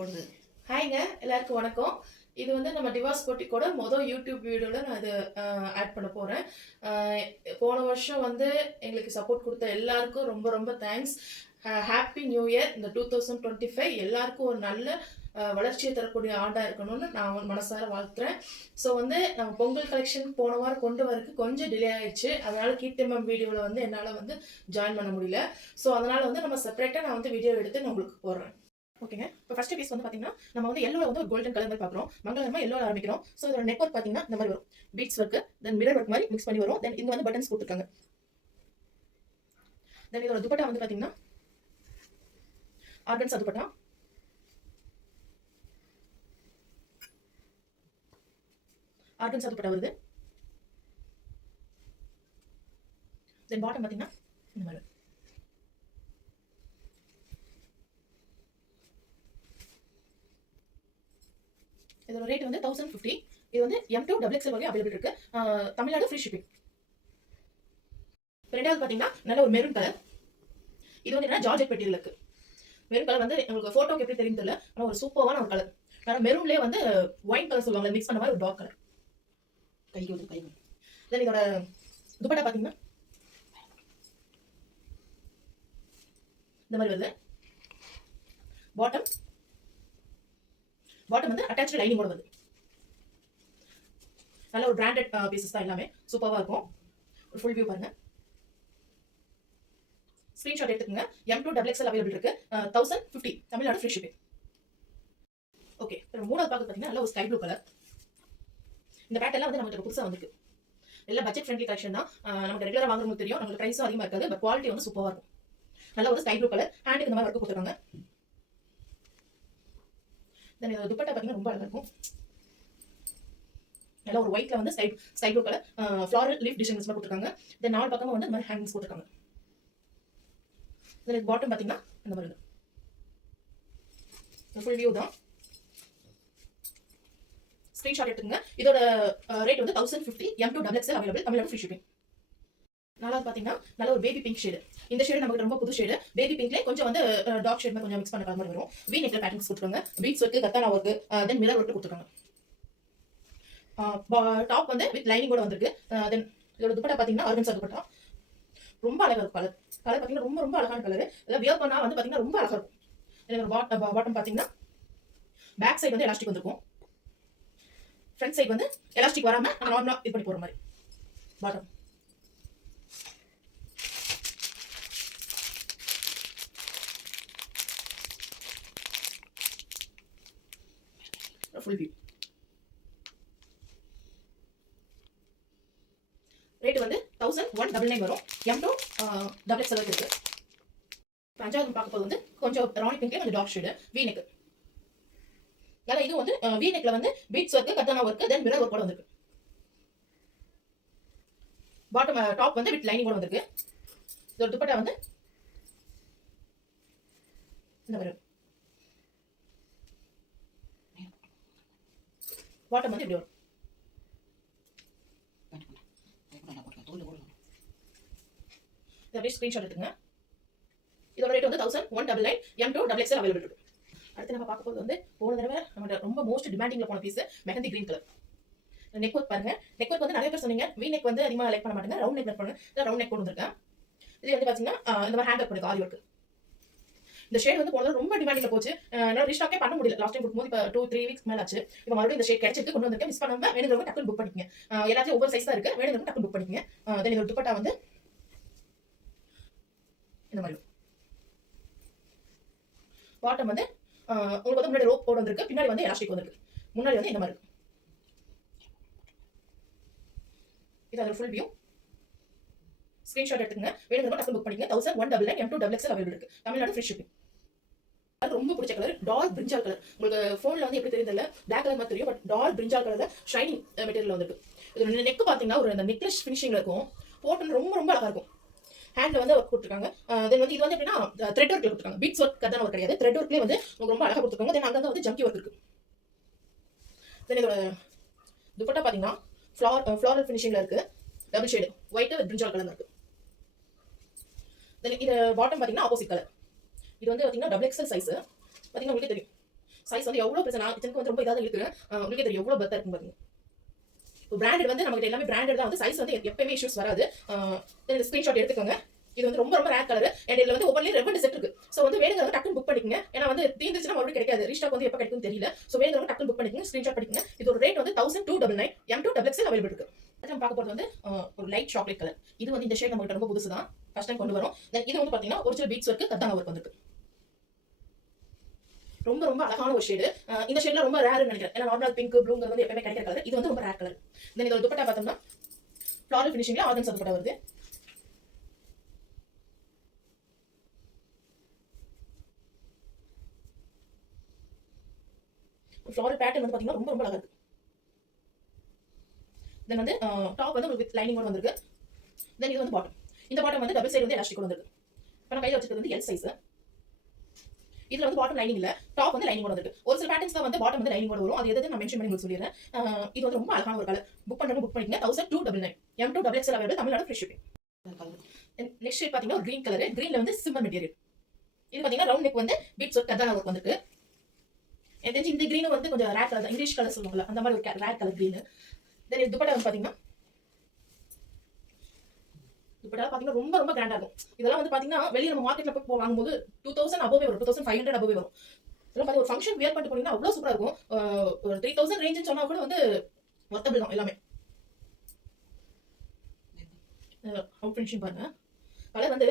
ஓடுது. ஹாய்ங்க, எல்லாருக்கும் வணக்கம். இது வந்து நம்ம டிவாஸ் பொட்டிக்கோட யூடியூப் வீடியோல நான் இது ஆட் பண்ண போறேன். அ போன வருஷம் வந்து எங்களுக்கு சப்போர்ட் குடுத்த எல்லாருக்கும் ரொம்ப ரொம்ப தேங்க்ஸ். Happy new year. இந்த 2025 எல்லாருக்கும் ஒரு நல்ல வளர்ச்சியை தரக்கூடிய ஆண்டா இருக்கணும்னு நான் மனசார வாழ்த்துறேன். ஸோ வந்து நம்ம பொங்கல் கலெக்ஷன் போன வாரம் கொண்டு வரதுக்கு கொஞ்சம் டிலே ஆயிடுச்சு. அதனால கீர்த்திமம் வீடியோல வந்து என்னால வந்து ஜாயின் பண்ண முடியல. ஸோ அதனால வந்து நம்ம செப்பரேட்டா நான் வந்து வீடியோ எடுத்து நான் உங்களுக்கு போடுறேன். ஓகேங்க. இப்போ ஃபர்ஸ்ட் பீஸ் வந்து பார்த்தீங்கன்னா, நம்ம வந்து எல்லோல வந்து ஒரு கோல்டன் கலர் மாதிரி பார்க்குறோம். மங்களகரமா எல்லோல ஆரம்பிக்கிறோம். ஸோ இதோட நெக் ஒர்க் பார்த்தீங்கன்னா இந்த மாதிரி வரும். Beads work, then mirror work மாதிரி மிக்ஸ் பண்ணி வரும். தென் இங்க வந்து பட்டன்ஸ் கொடுத்துருக்காங்க. தென் இதோட துப்பட்டா வந்து பார்த்தீங்கன்னா ஆர்கன்ஸா துப்பட்டா. ஆர்கன்ஸா துப்பட்டா வருது. தென் பாட்டம் பார்த்தீங்கன்னா இந்த மாதிரி. இதோட ரேட் வந்து 1050. இது வந்து M2 XXL வரையும் அவைலபிள் இருக்கு. Tamil Nadu free shipping. ரெண்டாவது பார்த்தீங்கன்னா நல்ல ஒரு மெரூன் கலர். இது வந்து என்ன ஜார்ஜெட் மெட்டீரியல் இருக்கு. மெரூன் கலர் வந்து உங்களுக்கு ஃபோட்டோக்கு எப்படி தெரியும் தெரியல. ஆனால் ஒரு சூப்பரான ஒரு கலர். ஆனால் மெரூன்லேயே வந்து ஒயிட் கலர் சொல்லுவாங்க, மிக்ஸ் பண்ண மாதிரி ஒரு டார்க் கலர். கைக்கு வந்து கை. தென் இதோட துப்பட்டா பார்த்தீங்கன்னா இந்த மாதிரி வருது. பாட்டம் பாட்டம் வந்து அட்டாச்டு லைனிங்கோட வருது. நல்ல ஒரு பிராண்டட் பீசஸ் தான் எல்லாமே. சூப்பராக இருக்கும். ஒரு ஃபுல் வியூ பாருங்க. ஸ்கிரீன்ஷாட் எடுத்துக்கோங்க. M2 XXL அவைலபிள் இருக்கு. 1050 தமிழ்நாடு ஃப்ரீ ஷிப்பிங். ஓகே. மூணாவது பார்க்க பார்த்தீங்கன்னா நல்ல ஒரு ஸ்கை ப்ளூ கலர். இந்த பேட் எல்லாம் வந்து நமக்கு புதுசாக வந்திருக்கு. எல்லாம் பட்ஜெட் ஃப்ரெண்ட்லி கலெக்ஷன் தான். நமக்கு ரெகுலராக வாங்குறது தெரியும். நமக்கு ப்ரைஸும் அதிகமாக இருக்காது. பட் குவாலிட்டி வந்து சூப்பராக இருக்கும். நல்ல ஒரு ஸ்கை ப்ளூ கலர். ஹேண்டுக்கு இந்த மாதிரி ஒர்க் கொடுத்துருக்காங்க. தென் இதோட துப்பட்டா பார்த்தீங்கன்னா ரொம்ப அழகாக இருக்கும். நல்ல ஒரு ஒயிட்ல வந்து sky blue colour floral leaf designs கொடுத்துருக்காங்க. தென் நாலு பக்கமும் வந்து இந்த மாதிரி ஹேங்கிங்ஸ் கொடுத்துருக்காங்க. தென் பாட்டம் பார்த்தீங்கன்னா இந்த மாதிரி ஃபுல் வியூ தான். ஸ்கிரீன்ஷாட் எடுத்துங்க. இதோட ரேட் வந்து 1050. M2 XXL available Tamil Nadu free shipping. நாலாவது பார்த்தீங்கன்னா நல்ல ஒரு பேபி பிங்க் ஷேடு. இந்த ஷேடு நமக்கு ரொம்ப புது ஷேடு. பேபி பிங்க்லேயே கொஞ்சம் வந்து டார்க் ஷேட் கொஞ்சம் மிக்ஸ் பண்ண மாதிரி வரும். வி நெக்ல பேட்டர்ன்ஸ் கொடுத்துருக்காங்க. பீட்ஸ் ஒர்க், கத்தானா ஒர்க், தென் மிரர் ஒர்க் கொடுத்துருக்காங்க. டாப் வந்து வித் லைனிங் கூட வந்திருக்கு. தென் இதோட துப்பட்டா பார்த்தீங்கன்னா ஆர்கன்ஸா துப்பட்டா. ரொம்ப அழகாக இருக்கும் கலர். கலர் பார்த்தீங்கன்னா ரொம்ப ரொம்ப அழகான கலர். இதில் வியர் பண்ணால் வந்து பார்த்தீங்கன்னா ரொம்ப அழகாக இருக்கும். இதோட பாட்டம் பார்த்தீங்கன்னா பேக் சைடு வந்து எலாஸ்டிக் வந்திருக்கும். ஃப்ரண்ட் சைடு வந்து எலாஸ்டிக் வராமல் நார்மலாக இது பண்ணி போகிற மாதிரி பாட்டம். Full view. ரேட் வந்து 1199 வரும். M2 XXL இருக்கு. அஞ்சாவது பார்க்க போது வந்து கொஞ்சம் ராணி பிங்க்ல கொஞ்சம் டார்க் ஷேடு வி நெக். நல்ல இது வந்து வி நெக்ல வந்து பீட்ஸ் ஒர்க், கத்தானா ஒர்க், தென் மிரர் ஒர்க் கூட வந்திருக்கு. பாட்டம் டாப் வந்து வித் லைனிங் கூட வந்திருக்கு. இதோட துப்பட்டா வந்து இந்த மாதிரி. பாட்டம் வந்து இப்படி வரும். அப்படியே ஸ்கிரீன்ஷாட் எடுத்துங்க. இதோட ரேட் வந்து 1199. M2 XXL அவைலபிள் இருக்கு. அடுத்து நம்ம பார்க்க போகிறது வந்து போன தடவை நம்ம ரொம்ப மோஸ்ட் டிமாண்டிங்ல போன piece mehndi green colour. Neck work பாருங்க. நெக் ஒர்க் வந்து நிறைய பேர் சொன்னீங்க வி நெக் வந்து அதிகமாக லைக் பண்ண மாட்டேங்க, ரவுண்ட் நெக் பண்ணுங்க. ரவுண்ட் நெக் கொண்டு வந்திருக்கேன். இது வந்து பார்த்தீங்கன்னா இந்த மாதிரி ஹேண்ட் ஒர்க் பண்ணுங்க, ஆரி ஒர்க். இந்த ஷேட் வந்து போனது ரொம்ப டிமாண்டிங்ல போச்சு. என்னால் ரீஸ்டாக்கே பண்ண முடியல. லாஸ்ட் டைம் கொடுக்கும்போது இப்போ 2-3 வீக்ஸ் மேலே ஆச்சு. இப்போ மறுபடியும் இந்த ஷேட் கிடைச்சிருக்கு, கொண்டு வந்திருக்கேன். மிஸ் பண்ணாம வேணுங்கிறவங்க டக்குன்னு புக் பண்ணிக்கங்க. எல்லாத்தையும் ஒவ்வொரு சைஸ் தான் இருக்கு. வேணுங்கிறவங்க டக்குன்னு புக் பண்ணிக்கங்க. தென் இதோட துப்பட்டா வந்து இந்த மாதிரி. பாட்டம் வந்து உங்களுக்கு வந்து முன்னாடி ரோப் போட வந்திருக்கு, பின்னாடி வந்து எலாஸ்டிக் வந்திருக்கு. முன்னாடி வந்து இந்த மாதிரி இருக்கும். இது அதோட ஃபுல் வியூ. ஸ்கிரீன்ஷாட் எடுத்துங்க. வேணுங்கிறவங்க டக்குன்னு புக் பண்ணிக்கங்க. 1199 M2 XXL அவைலபிள் இருக்கு. Tamil Nadu free shipping. ரொம்ப பிடிச்ச கலர் டார்க் பிரிஞ்சால் கலர். உங்களுக்கு ஃபோனில் வந்து எப்படி தெரியுது இல்லை, பிளாக் கலர் மாதிரி தெரியும். பட் டார்க் பிரிஞ்சால் கலர் ஷைனிங் மெட்டீரியல் வந்திருக்கு. இது நெக் பார்த்தீங்கன்னா ஒரு அந்த நெக்லஸ் ஃபினிஷிங்ல இருக்கும். போட்டு ரொம்ப ரொம்ப அழகா இருக்கும். ஹேண்ட்ல வந்து ஒர்க் கொடுத்துருக்காங்க. தென் வந்து இது வந்து எப்படின்னா த்ரெட் ஒர்க்ல கொடுத்துருக்காங்க. பீட்ஸ் ஒர்க் கத்தான ஒர்க் கிடையாது. த்ரெட் ஒர்க்லேயே வந்து ரொம்ப அழகாக கொடுத்துருக்காங்க. தென் அங்கே வந்து ஜம்கி ஒர்க் இருக்கு. தென் இதோட துப்பட்டா பார்த்தீங்கன்னா ஃப்ளாரல் ஃபினிஷிங்ல இருக்கு. Double shade white with brinjal colour இருக்கு. தென் இது பாட்டம் பார்த்தீங்கன்னா ஆப்போசிட் கலர். இது வந்து பார்த்தீங்கன்னா XXL சைஸ். பார்த்தீங்கன்னா உங்களுக்கு தெரியும் சைஸ் வந்து எவ்வளவு பிரச்சனை கிச்சனுக்கு வந்து ரொம்ப இதாக இருக்கு. உங்களுக்கே தெரியும் எவ்வளவு பெர்த்தா இருக்கும் பாருங்க. இப்போ பிராண்டட் வந்து நமக்கு எல்லாமே பிராண்டட் தான் வந்து சைஸ் வந்து எப்பவுமே இஷ்யூஸ் வராது. இந்த ஸ்கிரீன்ஷாட் எடுத்துக்கோங்க. இது வந்து ரொம்ப ரொம்ப ரேர் கலர் அண்ட் இதுல வந்து ஒவ்வொரு 2 செட் இருக்கு. சோ வந்து வேணுங்கிறவங்க டக்குன்னு புக் பண்ணிக்கங்க. ஏன்னா வந்து தீந்துச்சுன்னா மறுபடியும் கிடைக்காது. ரீஸ்டாக் வந்து எப்ப கிடைக்கும்னு தெரியல. சோ வேணுங்கிறவங்க டக்குன்னு புக் பண்ணிக்கங்க. ஸ்கிரீன்ஷாட் பண்ணிக்கங்க. இதோட ரேட் வந்து 1299 M2XXL அவைலபிள் இருக்கு. நம்ம பார்க்க போறது வந்து ஒரு லைட் சாக்லேட் கலர். இது வந்து இந்த ஷேட் நமக்கு ரொம்ப புதுசு தான். ஃபர்ஸ்ட் டைம் கொண்டு வரோம். தென் இது வந்து பாத்தீங்கன்னா ஒரிஜினல் பீட்ஸ் ஒர்க் கத்தானா ஒர்க் வந்திருக்கு. ரொம்ப ரொம்ப அழகான ஒரு ஷேடு. இந்த ஷேட்ல ரொம்ப ரேர்னு நினைக்கிறேன். ஏன்னா நார்மல் பிங்க் ப்ளூங்கிறது வந்து எப்பவுமே கிடைக்கிற கலர். இது வந்து ரொம்ப ரேர் கலர். தென் இதோட துப்பட்டா பார்த்தோம்னா ஃப்ளாரல் ஃபினிஷிங்ல ஆர்கன்ஸா துப்பட்டா வருது. ஃப்ளாரல் பேட்டர்ன் வந்து பாத்தீங்கன்னா ரொம்ப ரொம்ப அழகா இருக்கு. தென் வந்து டாப் வந்து உங்களுக்கு வித் லைனிங்கோட வந்திருக்கு. தென் இது வந்து பாட்டம். இந்த பாட்டம் வந்து டபுள் சைடு வந்து எலாஸ்டிக் வந்திருக்கு. இப்போ நான் கையில வச்சிருக்கிறது வந்து எல் சைஸ். இதுல வந்து பாட்டம் லைனிங் இல்ல, டாப் வந்து லைனிங்கோட வந்திருக்கு. ஒரு சில பேட்டர்ன்ஸ் தான் வந்து பாட்டம் வந்து லைனிங்கோட வரும். அது எதுன்னு நான் மென்ஷன் பண்ணி உங்களுக்கு சொல்லிடுறேன். இது வந்து ரொம்ப அழகான ஒரு கலர். புக் பண்றவங்க புக் பண்ணிக்கங்க. 1299 M2XXL available, Tamil Nadu free shipping. Next shade பாத்தீங்கன்னா கிரீன் கலர். கிரீன்ல வந்து சிம்மர் மெட்டீரியல். இது பாத்தீங்கன்னா ரவுண்ட் நெக் வந்து பீட்ஸ் ஒர்க் கத்தானா ஒர்க் வந்திருக்கு. எனக்கு தெரிஞ்சு இந்த கிரீன் வந்து கொஞ்சம் ரேர் கலர், இங்கிலீஷ் கலர் சொல்லுவாங்கல்ல அந்த மாதிரி ஒரு ரேர் கலர் கிரீன். தென் இது துப்பட்டா வந்து பாத்தீங்கன்னா துப்பட்டா பாத்தீங்கன்னா ரொம்ப ரொம்ப கிராண்டா இருக்கும். இதெல்லாம் வந்து பாத்தீங்கன்னா வெளிய நம்ம மார்க்கெட்ல போய் வாங்கும்போது 2000 அபோவே வரும், 2500 அபோவே வரும். இதெல்லாம் பாத்தீங்கன்னா ஒரு ஃபங்க்ஷன் வியர் பண்ணிட்டு போனீங்கன்னா அவ்வளவு சூப்பரா இருக்கும். ஒரு 3000 ரேஞ்சுன்னு சொன்னா கூட வந்து வொர்த்தபிள் தான் எல்லாமே. அவுட் ஃபினிஷிங் பாருங்க. கலர் வந்து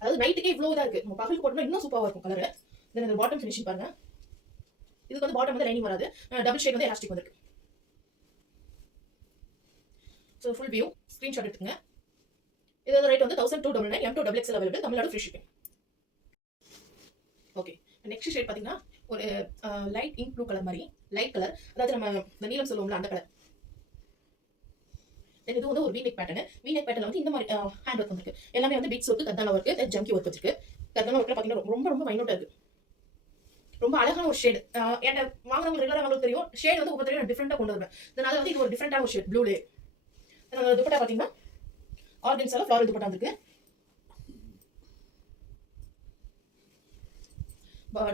அதாவது நைட்டுக்கே இவ்வளவு இதா இருக்கு. நம்ம பகலுக்கு போட்டோம்னா இன்னும் சூப்பரா இருக்கும் கலர். தென் இந்த பாட்டம் ஃபினிஷிங் பாருங்க. இதுக்கு வந்து பாட்டம் வந்து லைனிங் வராது. டபுள் ஷேட் வந்து எலாஸ்டிக் வந்திருக்கு. ஸோ ஃபுல் வியூ ஸ்கிரீன்ஷாட் எடுத்துங்க. இதோட ரேட் வந்து 1299 M2XXL available, Tamil Nadu free shipping. Okay, next shade பாத்தீங்கன்னா ஒரு லைட் இங்க் ப்ளூ கலர் மாதிரி லைட் கலர், அதாவது நம்ம இந்த நீலம் சொல்லுவோம்ல அந்த கலர். தென் இது வந்து ஒரு வீநெக் பேட்டர்ன். வீநெக் பேட்டர்ல வந்து இந்த மாதிரி ஹேண்ட் ஒர்க் வந்திருக்கு. எல்லாமே வந்து பீட்ஸ் ஒர்க், கத்தானா ஒர்க், தென் ஜம்கி ஒர்க் வச்சிருக்கு. கத்தானா ஒர்க்ல பாத்தீங்கன்னா ரொம்ப ரொம்ப மைனூட்டா இருக்கு. ரொம்ப அழகான ஒரு ஷேட். என்ன வாங்குறவங்க ரெகுலரா வாங்க தெரியும். ஷேட் வந்து ஒவ்வொருத்தரையும் டிஃபரெண்டா கொண்டு வருவேன். அதனால வந்து இது ஒரு டிஃபரெண்டான ஒரு ஷேட் ப்ளூலே. துப்பட்டா பாத்தீங்கன்னா ஆர்கன்ஸால ஃப்ளாரல் துப்பட்டா இருக்கு.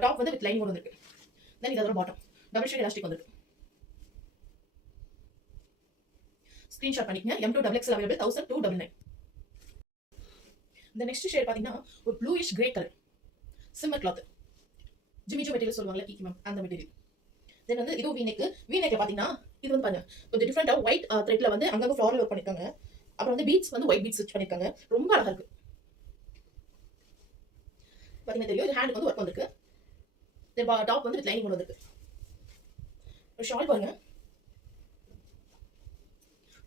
டாப் வந்து வித் லைனிங் வந்திருக்கு. தென் இதோட பாட்டம் டபுள் ஷேட் எலாஸ்டிக் வந்திருக்கு. ஸ்கிரீன்ஷாட் பண்ணிக்கங்க. M2XXL available, 1299. இந்த நெக்ஸ்ட் ஷேட் பாத்தீங்கன்னா ஒரு bluish grey colour shimmer cloth, ஜிமிஜோ மெட்டீரியல் சொல்லுவாங்கல்ல கீக்கி மேம் அந்த மெட்டீரியல். தென் வந்து இது வீநெக்ல பாத்தீங்கன்னா இது வந்து பாருங்க கொஞ்சம் டிஃபரெண்டா ஒயிட் த்ரெட்ல வந்து அங்கங்க ஃப்ளாரல் ஒர்க் பண்ணிருக்காங்க. அப்புறம் வந்து பீட்ஸ் வந்து ஒயிட் பீட்ஸ் ஸ்டிச் பண்ணிருக்காங்க. ரொம்ப அழகா இருக்கு. பாத்தீங்கன்னா தெரியும். இது ஹேண்டுக்கு வந்து ஒர்க் வந்திருக்கு. தென் டாப் வந்து வித் லைனிங் வந்திருக்கு. ஷால் பாருங்க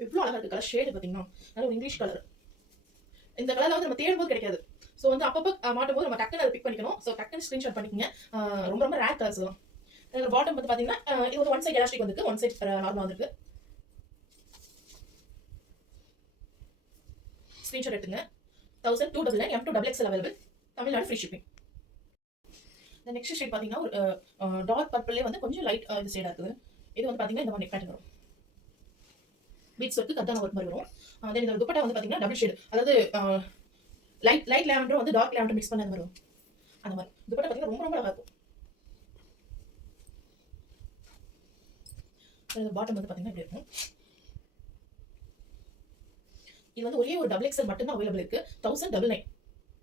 இவ்வளவு அழகா இருக்கு. கலர் ஷேடு பாத்தீங்கன்னா நல்ல ஒரு இங்கிலீஷ் கலர். இந்த கலர்ல வந்து நம்ம தேடும்போது கிடைக்காது. ஸோ வந்து அப்பப்போ மாட்டும் போது நம்ம டக்குன்னு அதை பிக் பண்ணிக்கணும். ஸோ டக்குன்னு ஸ்கிரீன்ஷாட் பண்ணிக்கோங்க. ரொம்ப ரொம்ப ரேர் கலர்ஸ் தான். பாட்டம் வந்து பாத்தீங்கன்னா இது வந்து ஒன் சைட் எலாஸ்டிக் வந்திருக்கு, ஒன் சைட் நார்மலா வந்திருக்கு. ஸ்கிரீன்ஷாட் எடுத்துங்க. 1299 M2XXL available, Tamil Nadu free shipping. இந்த நெக்ஸ்ட் ஷேட் பாத்தீங்கன்னா ஒரு டார்க் பர்பிள்லே வந்து கொஞ்சம் லைட் இது ஷேடா இருக்குது. இது வந்து பாத்தீங்கன்னா இந்த மாதிரி நெக் பேட்டர்ன் வரும். பீட்ஸ் ஒர்க் கத்தானா ஒர்க் மாதிரி வரும். தென் இந்த துப்பட்டா வந்து பாத்தீங்கன்னா டபுள் ஷேட், அதாவது லைட் லேவெண்டர் வந்து டார்க் லேவெண்டர் மிக்ஸ் பண்ண மாதிரி வரும். அந்த மாதிரி துப்பட்டா பாத்தீங்கன்னா ரொம்ப ரொம்ப அழகா இருக்கும். பாட்டம் வந்து பாத்தீங்கன்னா இப்படி இருக்கும். இது வந்து ஒரே ஒரு XXL மட்டும் தான் அவைலபிள் இருக்கு. 1099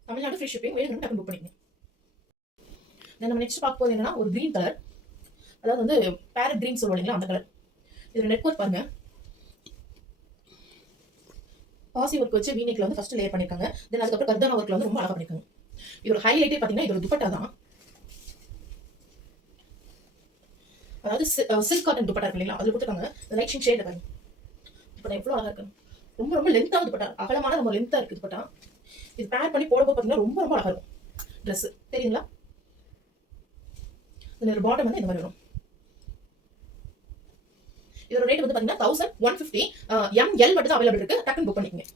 தமிழ்நாடு ஃப்ரீ ஷிப்பிங். வேணும்னு டக்குனு புக் பண்ணிக்கங்க. நம்ம நெக்ஸ்ட் பார்க்க போறது என்னன்னா ஒரு கிரீன் கலர், அதாவது வந்து பேரட் கிரீன் சொல்லுவாங்க அந்த கலர். இதுல நெக் ஒர்க் பாருங்க. பாசி ஒர்க் வச்சு வீநெக்ல வந்து ஃபர்ஸ்ட் லேயர் பண்ணிருக்காங்க. தென் அதுக்கப்புறம் கர்தானா ஒர்க்ல வந்து ரொம்ப அழகா பண்ணிருக்காங்க. இதோட ஹைலைட்டே பாத்தீங்கன்னா இதோட துப்பட்டா தான். அதாவது சில்க் காட்டன் துப்பட்டா இருக்கு இல்லைங்களா, அதுல கொடுத்துருக்காங்க. லைட் ஷேட் பாருங்க. துப்பட்டா எவ்வளவு அழகா இருக்கு. ரொம்ப ரொம்ப லென்த்தா துப்பட்டா, அகலமான ரொம்ப லென்த்தா இருக்கு துப்பட்டா. இது பேர் பண்ணி போடும்போது பாத்தீங்கன்னா ரொம்ப ரொம்ப அழகா இருக்கும் ட்ரெஸ். தெரியுங்களா? இதோட பாட்டம் வந்து இந்த மாதிரி வரும். இதோட ரேட் வந்து பாத்தீங்கன்னா 1150 ML மட்டும் தான் அவைலபிள் இருக்கு. டக்குன்னு புக் பண்ணிக்கங்க.